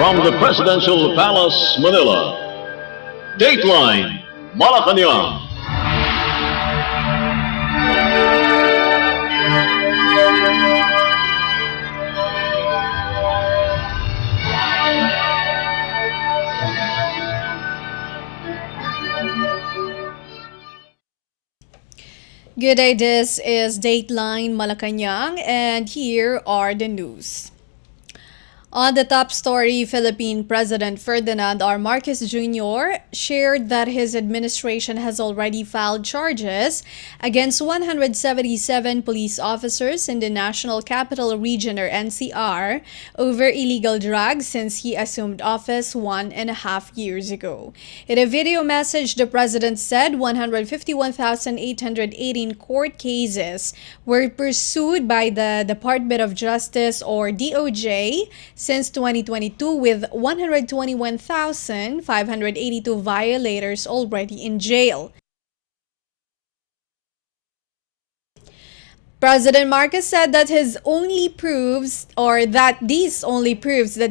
From the Presidential Palace, Manila, Dateline Malacañang. Good day, this is Dateline Malacañang, and here are the news. On the top story, Philippine President Ferdinand R. Marcos Jr. shared that his administration has already filed charges against 177 police officers in the National Capital Region, or NCR, over illegal drugs since he assumed office 1.5 years ago. In a video message, the president said 151,818 court cases were pursued by the Department of Justice, or DOJ, since 2022, with 121,582 violators already in jail. President Marcos said that these only proves that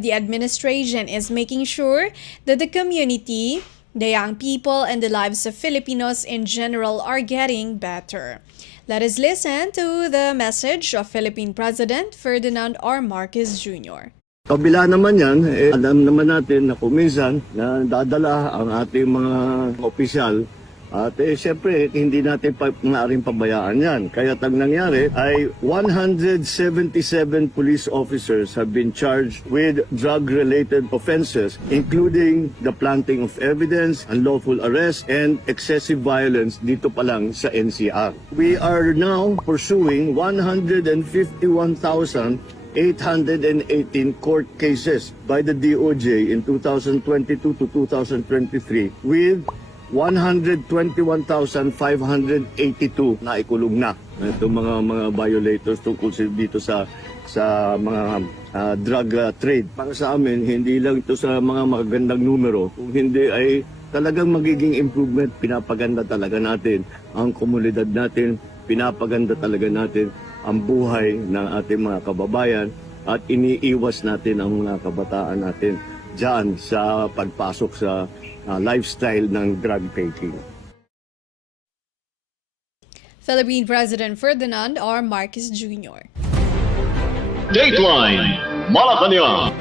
the administration is making sure that the community, the young people, and the lives of Filipinos in general are getting better. Let us listen to the message of Philippine President Ferdinand R. Marcos Jr. Kabila naman yan, alam naman natin na kuminsan na dadala ang ating mga opisyal at siyempre hindi natin maaaring pabayaan yan. Kaya ang nangyari ay 177 police officers have been charged with drug-related offenses, including the planting of evidence, unlawful arrest, and excessive violence dito pa lang sa NCR. We are now pursuing 151,818 court cases by the DOJ in 2022 to 2023 with 121,582 na ikulong na itong mga violators tungkol dito sa mga drug trade. Para sa amin, hindi lang ito sa mga magagandang numero, kung hindi ay talagang magiging improvement. Pinapaganda talaga natin ang komunidad natin, pinapaganda talaga natin ang buhay ng ating mga kababayan at iniiwas natin ang mga kabataan natin dyan sa pagpasok sa lifestyle ng drug taking. Philippine President Ferdinand R. Marcos Jr. Dateline Malacañang.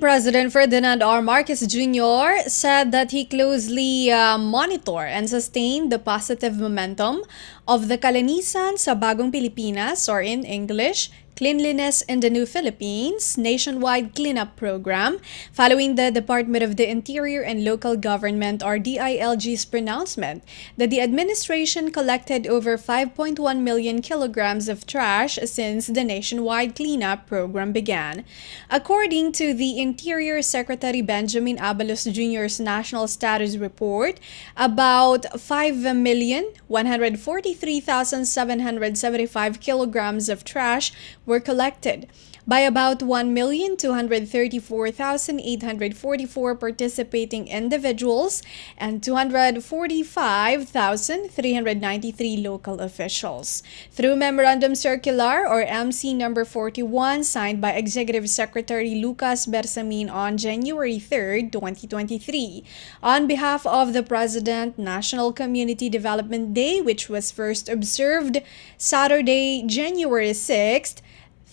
President Ferdinand R. Marcos Jr. said that he closely monitor and sustain the positive momentum of the Kalinisan sa Bagong Pilipinas, or in English, Cleanliness in the New Philippines nationwide cleanup program following the Department of the Interior and Local Government, or DILG's, pronouncement that the administration collected over 5.1 million kilograms of trash since the nationwide cleanup program began. According to the Interior Secretary Benjamin Abalos Jr.'s National Status Report, about 5,143,775 kilograms of trash were collected by about 1,234,844 participating individuals and 245,393 local officials. Through Memorandum Circular, or MC number 41, signed by Executive Secretary Lucas Bersamin on January 3, 2023, on behalf of the President, National Community Development Day, which was first observed Saturday, January 6th,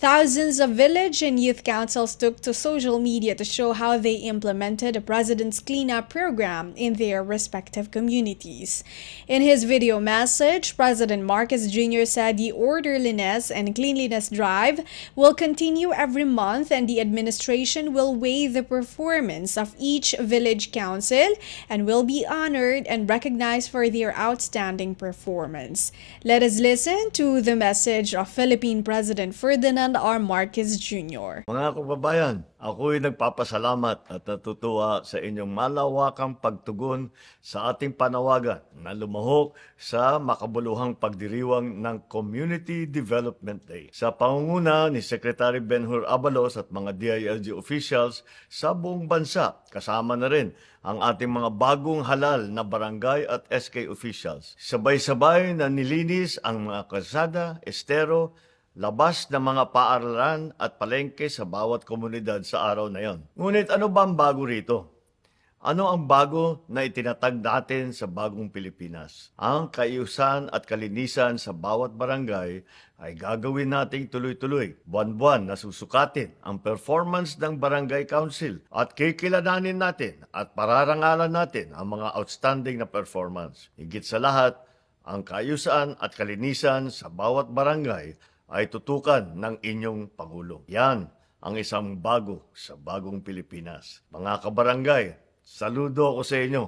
thousands of village and youth councils took to social media to show how they implemented the President's cleanup program in their respective communities. In his video message, President Marcos Jr. said the orderliness and cleanliness drive will continue every month, and the administration will weigh the performance of each village council and will be honored and recognized for their outstanding performance. Let us listen to the message of Philippine President Ferdinand R. Marcos Jr. Mga kababayan, ako'y nagpapasalamat at natutuwa sa inyong malawakang pagtugon sa ating panawagan na lumahok sa makabuluhang pagdiriwang ng Community Development Day. Sa pangunguna ni Secretary Benhur Abalos at mga DILG officials sa buong bansa, kasama na rin ang ating mga bagong halal na barangay at SK officials. Sabay-sabay na nilinis ang mga kalsada, estero, labas ng mga paaralan at palengke sa bawat komunidad sa araw na yon. Ngunit ano ba ang bago rito? Ano ang bago na itinatag natin sa bagong Pilipinas? Ang kaayusan at kalinisan sa bawat barangay ay gagawin nating tuloy-tuloy. Buwan-buwan na susukatin ang performance ng barangay council at kikilalanin natin at pararangalan natin ang mga outstanding na performance. Higit sa lahat, ang kaayusan at kalinisan sa bawat barangay ay tutukan ng inyong Pangulo. Yan ang isang bago sa bagong Pilipinas. Mga kabarangay, saludo ako sa inyo.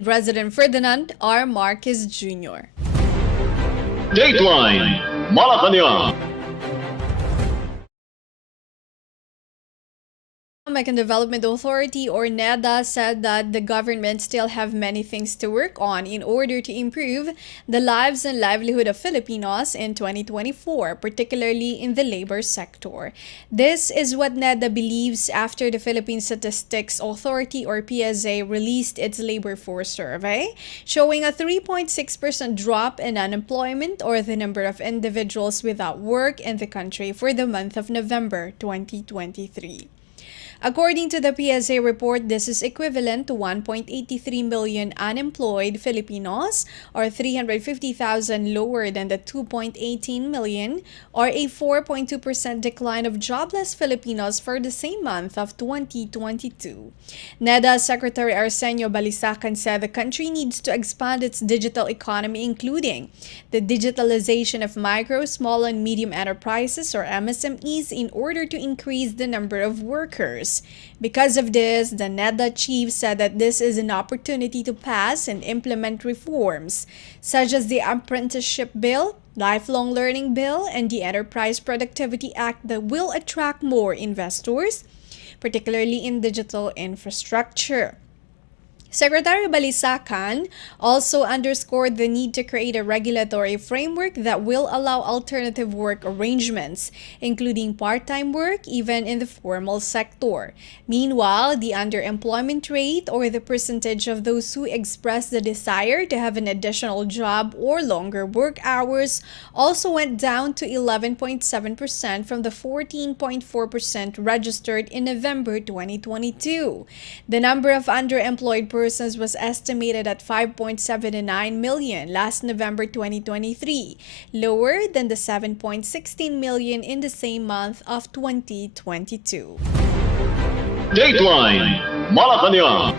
President Ferdinand R. Marquez Jr. Dateline Malacañang. Economic and Development Authority or NEDA said that the government still have many things to work on in order to improve the lives and livelihood of Filipinos in 2024, particularly in the labor sector. This is what NEDA believes after the Philippine Statistics Authority or PSA released its labor force survey, showing a 3.6% drop in unemployment or the number of individuals without work in the country for the month of November 2023. According to the PSA report, this is equivalent to 1.83 million unemployed Filipinos or 350,000 lower than the 2.18 million or a 4.2% decline of jobless Filipinos for the same month of 2022. NEDA Secretary Arsenio Balisacan said the country needs to expand its digital economy, including the digitalization of micro, small, and medium enterprises or MSMEs in order to increase the number of workers. Because of this, the NEDA chief said that this is an opportunity to pass and implement reforms such as the Apprenticeship Bill, Lifelong Learning Bill, and the Enterprise Productivity Act that will attract more investors, particularly in digital infrastructure. Secretary Balisacan also underscored the need to create a regulatory framework that will allow alternative work arrangements, including part-time work even in the formal sector. Meanwhile, the underemployment rate or the percentage of those who express the desire to have an additional job or longer work hours also went down to 11.7% from the 14.4% registered in November 2022. The number of underemployed persons was estimated at 5.79 million last November 2023, lower than the 7.16 million in the same month of 2022. Dateline Malacañang.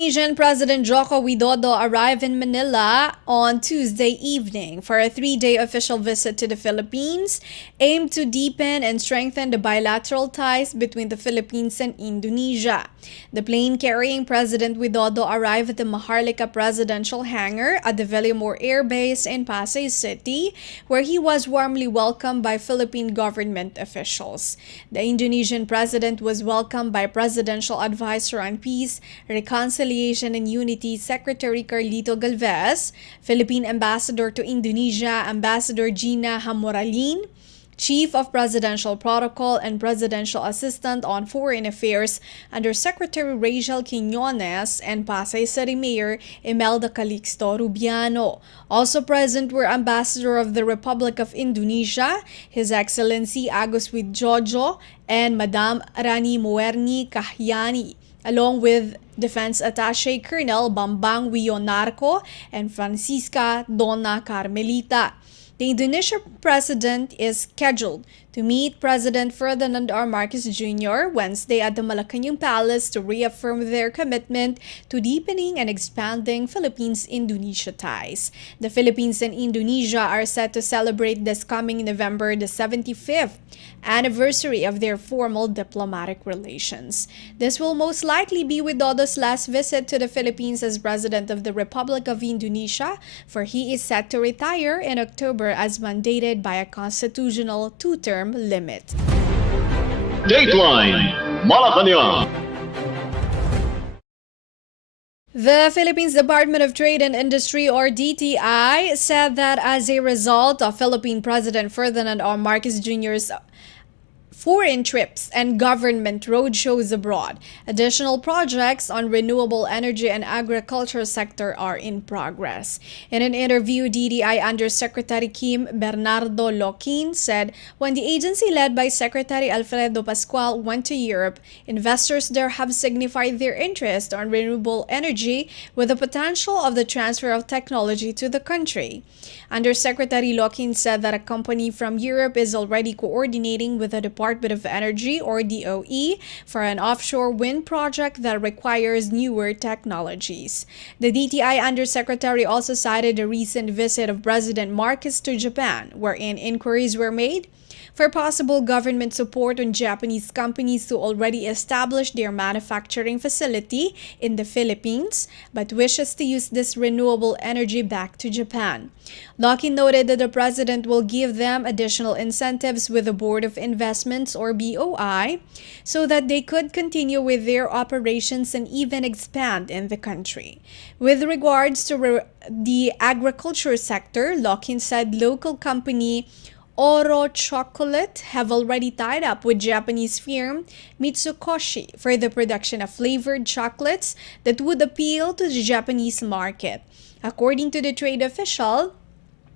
Indonesian President Joko Widodo arrived in Manila on Tuesday evening for a 3-day official visit to the Philippines, aimed to deepen and strengthen the bilateral ties between the Philippines and Indonesia. The plane carrying President Widodo arrived at the Maharlika Presidential Hangar at the Villamor Air Base in Pasay City, where he was warmly welcomed by Philippine government officials. The Indonesian president was welcomed by Presidential Advisor on Peace, Reconciliation and Unity Secretary Carlito Galvez, Philippine Ambassador to Indonesia Ambassador Gina Hamoralin, Chief of Presidential Protocol and Presidential Assistant on Foreign Affairs Under Secretary Rachel Quiñones, and Pasay City Mayor Imelda Calixto Rubiano. Also present were Ambassador of the Republic of Indonesia, His Excellency Agus Widjojo, and Madam Rani Muerni Kahyani, along with Defense Attaché Colonel Bambang Wionarco and Francisca Donna Carmelita. The Indonesian president is scheduled to meet President Ferdinand R. Marcos Jr. Wednesday at the Malacañang Palace to reaffirm their commitment to deepening and expanding Philippines-Indonesia ties. The Philippines and Indonesia are set to celebrate this coming November the 75th anniversary of their formal diplomatic relations. This will most likely be Widodo's last visit to the Philippines as President of the Republic of Indonesia, for he is set to retire in October as mandated by a constitutional two-term limit. Dateline Malacañang. The Philippines Department of Trade and Industry or DTI said that as a result of Philippine President Ferdinand R. Marcos Jr.'s foreign trips, and government roadshows abroad. Additional projects on renewable energy and agriculture sector are in progress. In an interview, DTI Undersecretary Kim Bernardo Loquin said when the agency led by Secretary Alfredo Pascual went to Europe, investors there have signified their interest on renewable energy with the potential of the transfer of technology to the country. Undersecretary Loquin said that a company from Europe is already coordinating with the Department of Energy, or DOE, for an offshore wind project that requires newer technologies. The DTI Undersecretary also cited the recent visit of President Marcos to Japan, wherein inquiries were made for possible government support on Japanese companies who already established their manufacturing facility in the Philippines but wishes to use this renewable energy back to Japan. Lockheed noted that the president will give them additional incentives with the Board of Investments, or BOI, so that they could continue with their operations and even expand in the country. With regards to the agriculture sector, Lockheed said local company Oro Chocolate have already tied up with Japanese firm Mitsukoshi for the production of flavored chocolates that would appeal to the Japanese market. According to the trade official,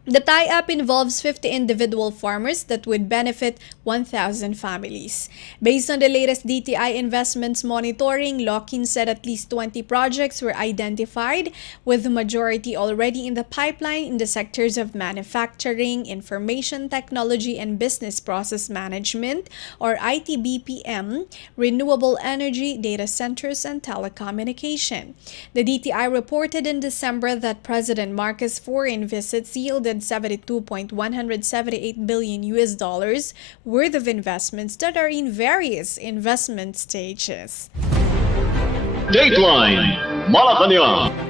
the tie-up involves 50 individual farmers that would benefit 1,000 families. Based on the latest DTI investments monitoring, Lockheed said at least 20 projects were identified, with the majority already in the pipeline in the sectors of manufacturing, information technology and business process management, or ITBPM, renewable energy, data centers, and telecommunication. The DTI reported in December that President Marcos' foreign visits yielded 72.178 billion US dollars worth of investments that are in various investment stages. Dateline Malacañang.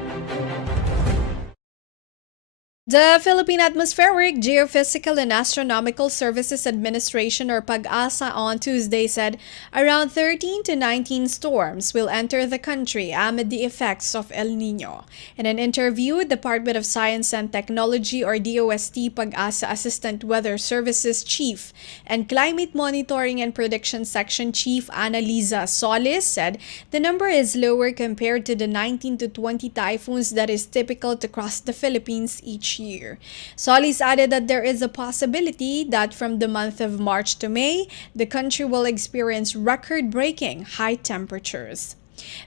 The Philippine Atmospheric, Geophysical and Astronomical Services Administration, or PAGASA, on Tuesday said around 13 to 19 storms will enter the country amid the effects of El Nino. In an interview, Department of Science and Technology, or DOST, PAGASA Assistant Weather Services Chief and Climate Monitoring and Prediction Section Chief Annalisa Solis said the number is lower compared to the 19 to 20 typhoons that is typical to cross the Philippines each year. Solis added that there is a possibility that from the month of March to May, the country will experience record-breaking high temperatures.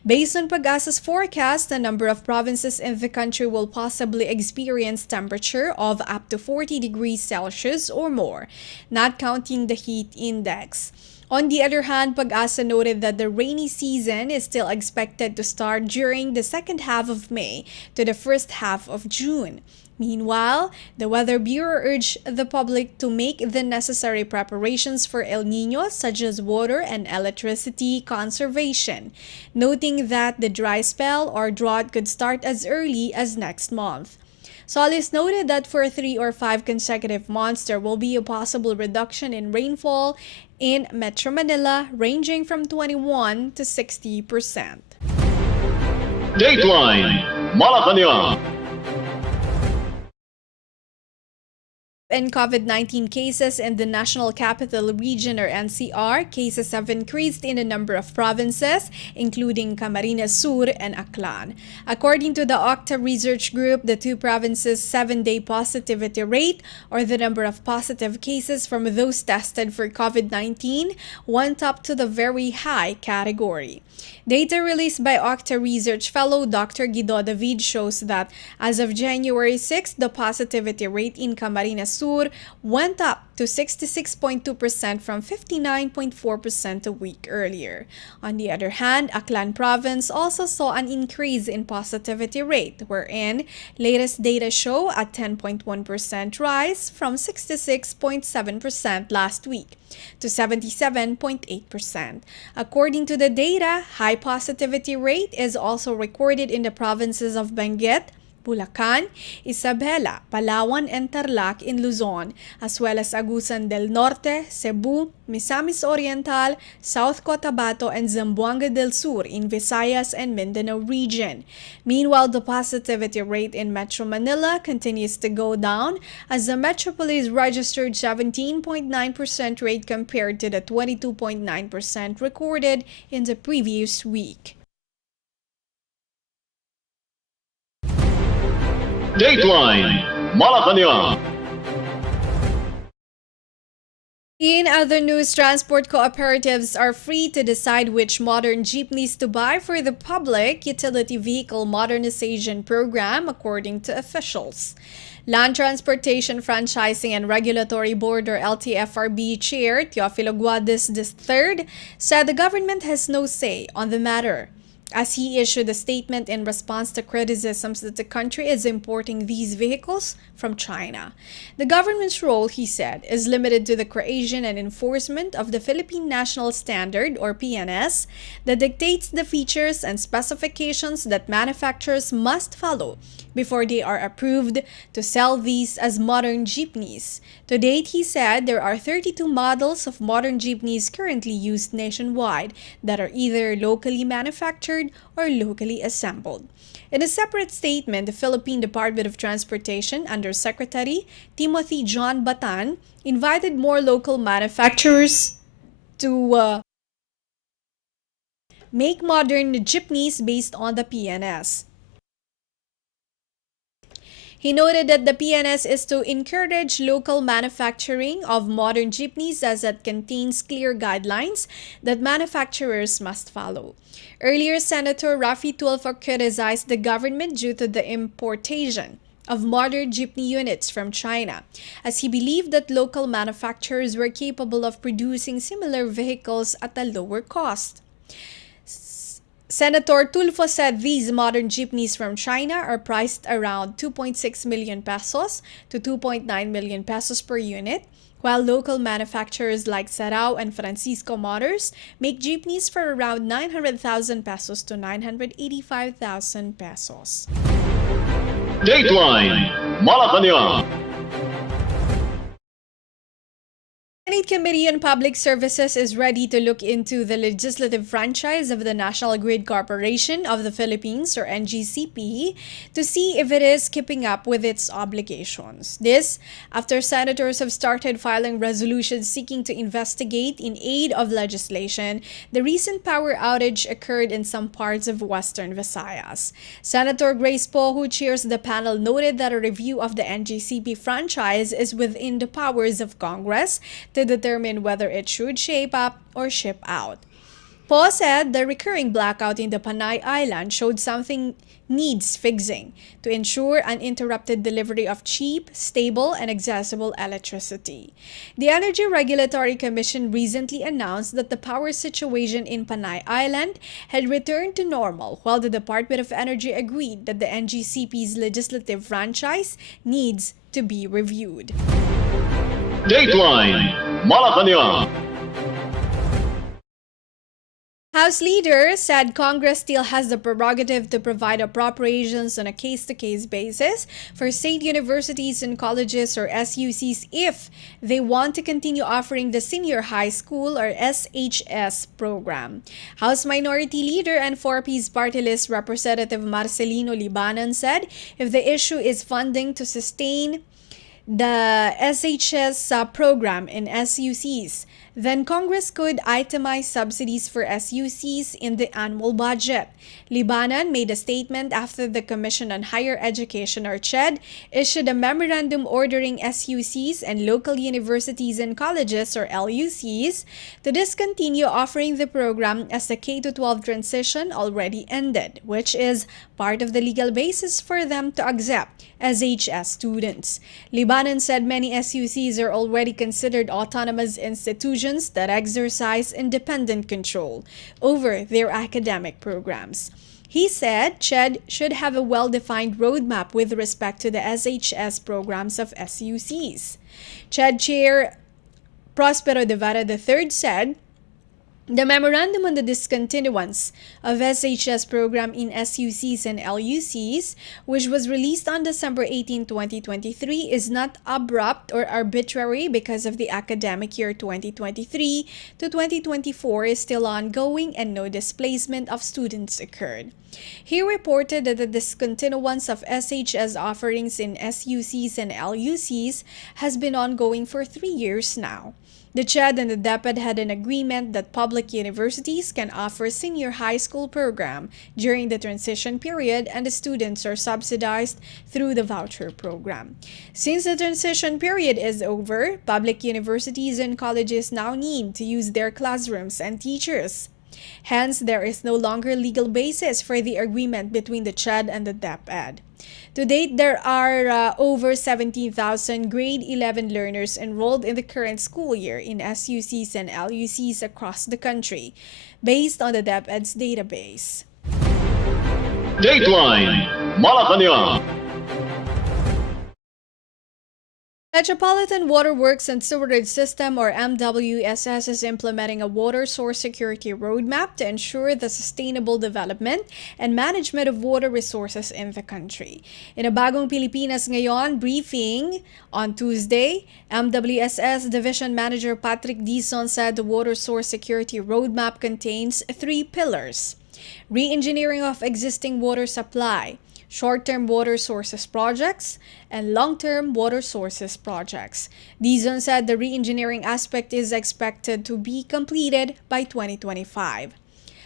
Based on PAGASA's forecast, the number of provinces in the country will possibly experience temperature of up to 40 degrees Celsius or more, not counting the heat index. On the other hand, PAGASA noted that the rainy season is still expected to start during the second half of May to the first half of June. Meanwhile, the Weather Bureau urged the public to make the necessary preparations for El Nino, such as water and electricity conservation, noting that the dry spell or drought could start as early as next month. Solis noted that for 3 or 5 consecutive months, there will be a possible reduction in rainfall in Metro Manila, ranging from 21 to 60%. Dateline Malacañang. In COVID-19 cases in the National Capital Region, or NCR, cases have increased in a number of provinces, including Camarines Sur and Aklan. According to the Octa Research Group, the two provinces' 7-day positivity rate, or the number of positive cases from those tested for COVID-19, went up to the very high category. Data released by Octa Research fellow Dr. Guido David shows that as of January 6, the positivity rate in Camarines Sur went up to 66.2% from 59.4% a week earlier. On the other hand, Aklan Province also saw an increase in positivity rate, wherein latest data show a 10.1% rise from 66.7% last week to 77.8%. According to the data, high positivity rate is also recorded in the provinces of Benguet, Bulacan, Isabela, Palawan, and Tarlac in Luzon, as well as Agusan del Norte, Cebu, Misamis Oriental, South Cotabato, and Zamboanga del Sur in Visayas and Mindanao region. Meanwhile, the positivity rate in Metro Manila continues to go down as the metropolis registered 17.9% rate compared to the 22.9% recorded in the previous week. Dateline Malacañang. In other news, transport cooperatives are free to decide which modern jeepneys to buy for the Public Utility Vehicle Modernization Program, according to officials. Land Transportation Franchising and Regulatory Board or LTFRB Chair Teofilo Guadis III said the government has no say on the matter, as he issued a statement in response to criticisms that the country is importing these vehicles from China. The government's role, he said, is limited to the creation and enforcement of the Philippine National Standard, or PNS, that dictates the features and specifications that manufacturers must follow before they are approved to sell these as modern jeepneys. To date, he said, there are 32 models of modern jeepneys currently used nationwide that are either locally manufactured or locally assembled. In a separate statement, the Philippine Department of Transportation Under Secretary Timothy John Batan invited more local manufacturers to make modern jeepneys based on the PNS. He noted that the PNS is to encourage local manufacturing of modern jeepneys as it contains clear guidelines that manufacturers must follow. Earlier, Senator Raffy Tulfo criticized the government due to the importation of modern jeepney units from China, as he believed that local manufacturers were capable of producing similar vehicles at a lower cost. Senator Tulfo said these modern jeepneys from China are priced around 2.6 million pesos to 2.9 million pesos per unit, while local manufacturers like Sarao and Francisco Motors make jeepneys for around 900,000 pesos to 985,000 pesos. Dateline Malacañang. Senate Committee on Public Services is ready to look into the legislative franchise of the National Grid Corporation of the Philippines, or NGCP, to see if it is keeping up with its obligations. This after senators have started filing resolutions seeking to investigate, in aid of legislation, the recent power outage occurred in some parts of Western Visayas. Senator Grace Poe, who chairs the panel, noted that a review of the NGCP franchise is within the powers of Congress to determine whether it should shape up or ship out. Poe said the recurring blackout in the Panay Island showed something needs fixing to ensure uninterrupted delivery of cheap, stable, and accessible electricity. The Energy Regulatory Commission recently announced that the power situation in Panay Island had returned to normal, while the Department of Energy agreed that the NGCP's legislative franchise needs to be reviewed. Dateline Malacañang. House Leader said Congress still has the prerogative to provide appropriations on a case-to-case basis for state universities and colleges, or SUCs, if they want to continue offering the Senior High School, or SHS, program. House Minority Leader and 4P's Party List Representative Marcelino Libanan said if the issue is funding to sustain the SHS program in SUCs, then Congress could itemize subsidies for SUCs in the annual budget. Libanan made a statement after the Commission on Higher Education, or CHED, issued a memorandum ordering SUCs and local universities and colleges, or LUCs, to discontinue offering the program as the K-12 transition already ended, which is part of the legal basis for them to accept SHS students. Libanan said many SUCs are already considered autonomous institutions that exercise independent control over their academic programs. He said CHED should have a well-defined roadmap with respect to the SHS programs of SUCs. CHED Chair Prospero De Vera III said The memorandum on the discontinuance of SHS program in SUCs and LUCs, which was released on December 18, 2023, is not abrupt or arbitrary because of the academic year 2023 to 2024 is still ongoing and no displacement of students occurred. He reported that the discontinuance of SHS offerings in SUCs and LUCs has been ongoing for 3 years now. The CHED and the DepEd had an agreement that public universities can offer senior high school program during the transition period and the students are subsidized through the voucher program. Since the transition period is over, public universities and colleges now need to use their classrooms and teachers. Hence, there is no longer legal basis for the agreement between the CHED and the DepEd. To date, there are over 17,000 grade 11 learners enrolled in the current school year in SUCs and LUCs across the country, based on the DepEd's database. Dateline Malacañang. Metropolitan Water Works and Sewerage System or MWSS is implementing a water source security roadmap to ensure the sustainable development and management of water resources in the country. In a Bagong Pilipinas Ngayon briefing on Tuesday, MWSS Division Manager Patrick Dizon said the water source security roadmap contains 3 pillars: re-engineering of existing water supply, short-term water sources projects, and long-term water sources projects. Dizon said the re-engineering aspect is expected to be completed by 2025.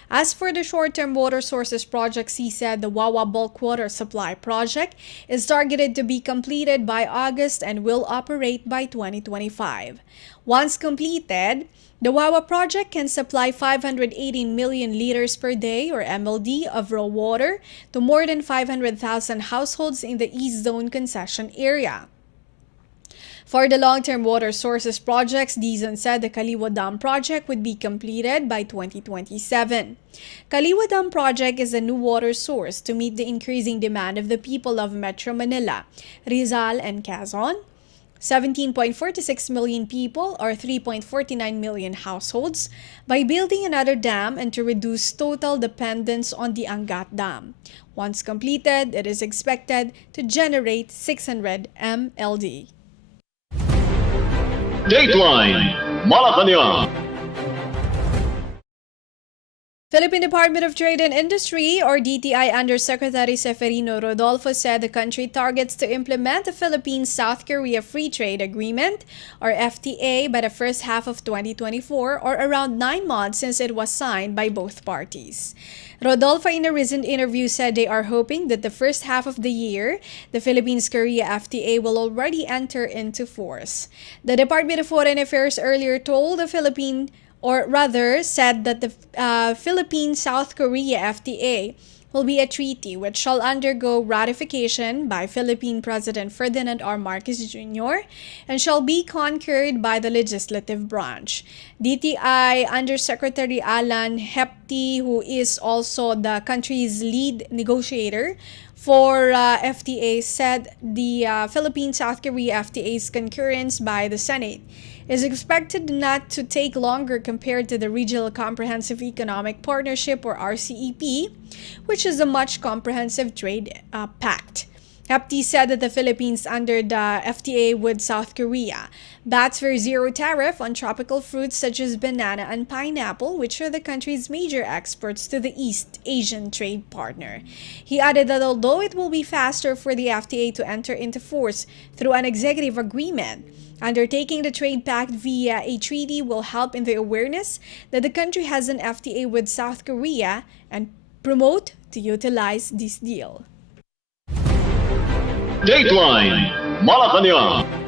As for the short-term water sources projects, he said the Wawa Bulk Water Supply Project is targeted to be completed by August and will operate by 2025. Once completed, the Wawa project can supply 518 million liters per day or MLD of raw water to more than 500,000 households in the East Zone concession area. For the long-term water sources projects, Dizon said the Kaliwa Dam project would be completed by 2027. Kaliwa Dam project is a new water source to meet the increasing demand of the people of Metro Manila, Rizal, and Quezon. 17.46 million people or 3.49 million households by building another dam and to reduce total dependence on the Angat Dam. Once completed, it is expected to generate 600 MLD. Dateline Malacañang. Philippine Department of Trade and Industry or DTI Undersecretary Seferino Rodolfo said the country targets to implement the Philippines-South Korea Free Trade Agreement or FTA by the first half of 2024 or around 9 months since it was signed by both parties. Rodolfo in a recent interview said they are hoping that the first half of the year, the Philippines-Korea FTA will already enter into force. The Department of Foreign Affairs earlier told the said that the Philippine-South Korea FTA will be a treaty which shall undergo ratification by Philippine President Ferdinand R. Marcos Jr. and shall be concurred by the legislative branch. DTI Undersecretary Alan Hepty, who is also the country's lead negotiator for FTA, said the Philippine-South Korea FTA's concurrence by the Senate is expected not to take longer compared to the Regional Comprehensive Economic Partnership or RCEP, which is a much comprehensive trade pact. Hepty said that the Philippines under the FTA with South Korea bats for zero tariff on tropical fruits such as banana and pineapple, which are the country's major exports to the East Asian trade partner. He added that although it will be faster for the FTA to enter into force through an executive agreement, undertaking the trade pact via a treaty will help in the awareness that the country has an FTA with South Korea and promote to utilize this deal. Dateline Malacañang.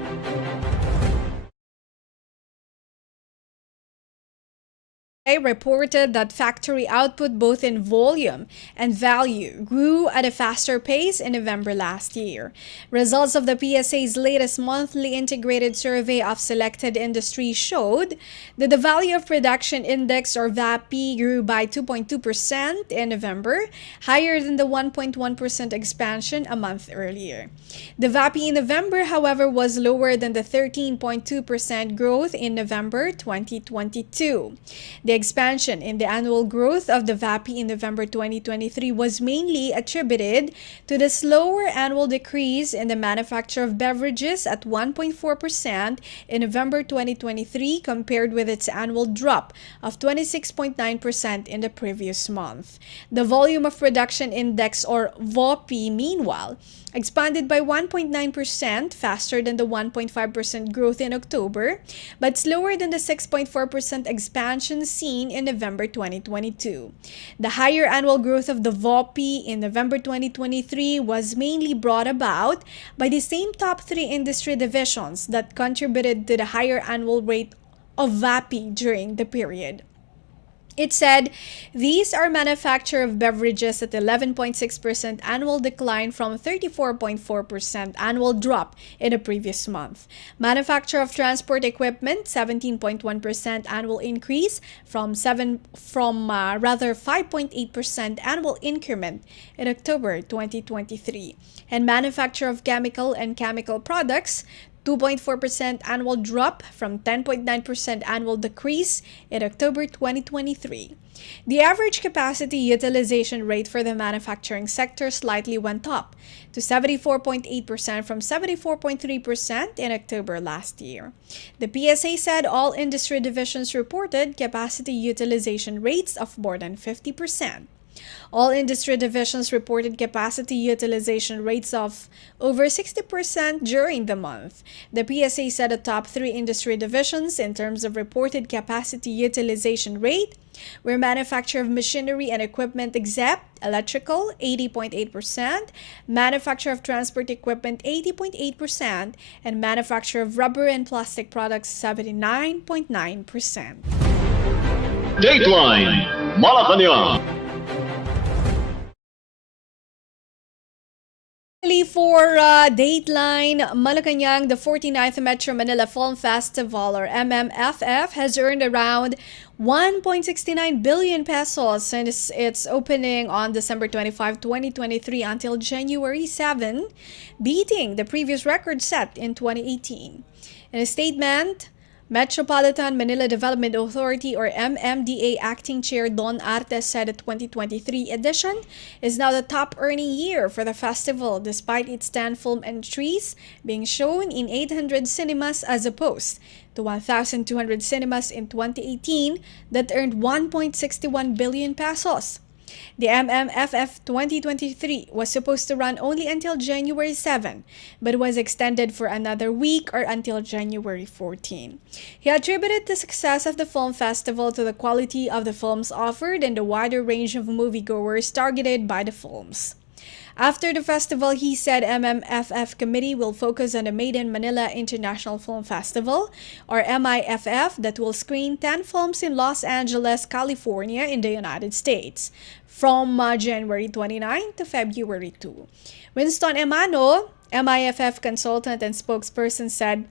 Reported that factory output both in volume and value grew at a faster pace in November last year. Results of the PSA's latest monthly integrated survey of selected industries showed that the Value of Production Index or VAPI grew by 2.2% in November, higher than the 1.1% expansion a month earlier. The VAPI in November, however, was lower than the 13.2% growth in November 2022. The expansion in the annual growth of the VAPI in November 2023 was mainly attributed to the slower annual decrease in the manufacture of beverages at 1.4% in November 2023 compared with its annual drop of 26.9% in the previous month. The volume of production index, or VOPI, meanwhile, expanded by 1.9%, faster than the 1.5% growth in October, but slower than the 6.4% expansion seen in November 2022. The higher annual growth of the VOPI in November 2023 was mainly brought about by the same top three industry divisions that contributed to the higher annual rate of VAPI during the period. It said these are manufacture of beverages at 11.6% annual decline from 34.4% annual drop in the previous month. Manufacture of transport equipment 17.1% annual increase from 5.8% annual increment in October 2023. And manufacture of chemical and chemical products 2.4% annual drop from 10.9% annual decrease in October 2023. The average capacity utilization rate for the manufacturing sector slightly went up to 74.8% from 74.3% in October last year. The PSA said all industry divisions reported capacity utilization rates of more than 50%. All industry divisions reported capacity utilization rates of over 60% during the month. The PSA said the top three industry divisions in terms of reported capacity utilization rate were manufacture of machinery and equipment except electrical 80.8%, manufacture of transport equipment 80.8%, and manufacture of rubber and plastic products 79.9%. Dateline Malacañang. For Dateline Malacañang, the 49th Metro Manila Film Festival, or MMFF, has earned around 1.69 billion pesos since its opening on December 25, 2023 until January 7, beating the previous record set in 2018. In a statement, Metropolitan Manila Development Authority, or MMDA Acting Chair Don Artes said the 2023 edition is now the top earning year for the festival despite its 10 film entries being shown in 800 cinemas as opposed to 1,200 cinemas in 2018 that earned 1.61 billion pesos. The MMFF 2023 was supposed to run only until January 7, but was extended for another week or until January 14. He attributed the success of the film festival to the quality of the films offered and the wider range of moviegoers targeted by the films. After the festival, he said MMFF committee will focus on the Made in Manila International Film Festival, or MIFF, that will screen 10 films in Los Angeles, California in the United States from January 29 to February 2. Winston Emano, MIFF consultant and spokesperson, said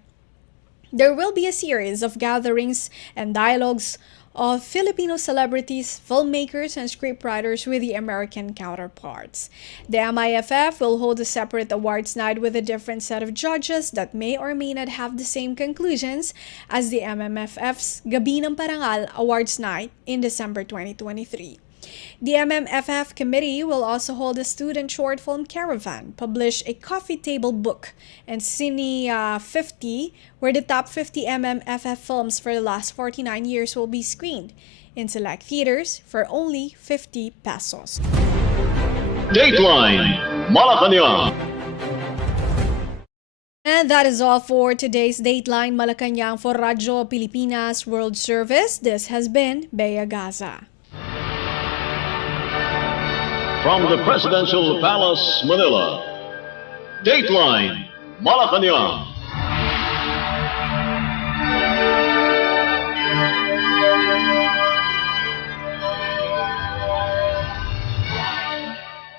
there will be a series of gatherings and dialogues of Filipino celebrities, filmmakers, and scriptwriters with the American counterparts. The MIFF will hold a separate awards night with a different set of judges that may or may not have the same conclusions as the MMFF's Gabi ng Parangal Awards Night in December 2023. The MMFF committee will also hold a student short film caravan, publish a coffee table book, and Cine 50, where the top 50 MMFF films for the last 49 years will be screened in select theaters for only 50 pesos. Dateline Malacañang. And that is all for today's Dateline Malacañang for Radyo Pilipinas World Service. This has been Bea Gaza. From the Presidential Palace, Manila, Dateline Malacañang.